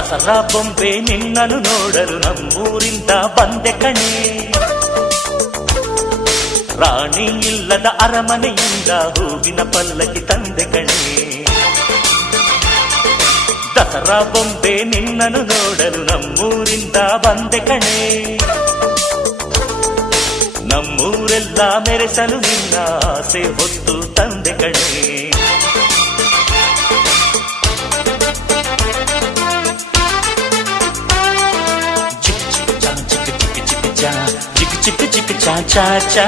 ದಸರಾ ಬೊಂಬೆ ನಿನ್ನನ್ನು ನೋಡಲು ನಮ್ಮೂರಿಂದ ಬಂದೆ ಕಣೆ. ರಾಣಿ ಇಲ್ಲದ ಅರಮನೆಯಿಂದ ಹೂವಿನ ಪಲ್ಲಕ್ಕಿ ತಂದೆ ಕಣೆ. ದಸರಾ ಬೊಂಬೆ ನಿನ್ನನ್ನು ನೋಡಲು ನಮ್ಮೂರಿಂದ ಬಂದೆ ಕಣೆ. ನಮ್ಮೂರೆಲ್ಲ ಮೆರೆಸಲು ನಿನ್ನ ಆಸೆ ಹೊತ್ತು ತಂದೆ ಕಣೆ. ಚಿಕ್ ಚಿಕ್ ಚಾ ಚಾ ಚಾ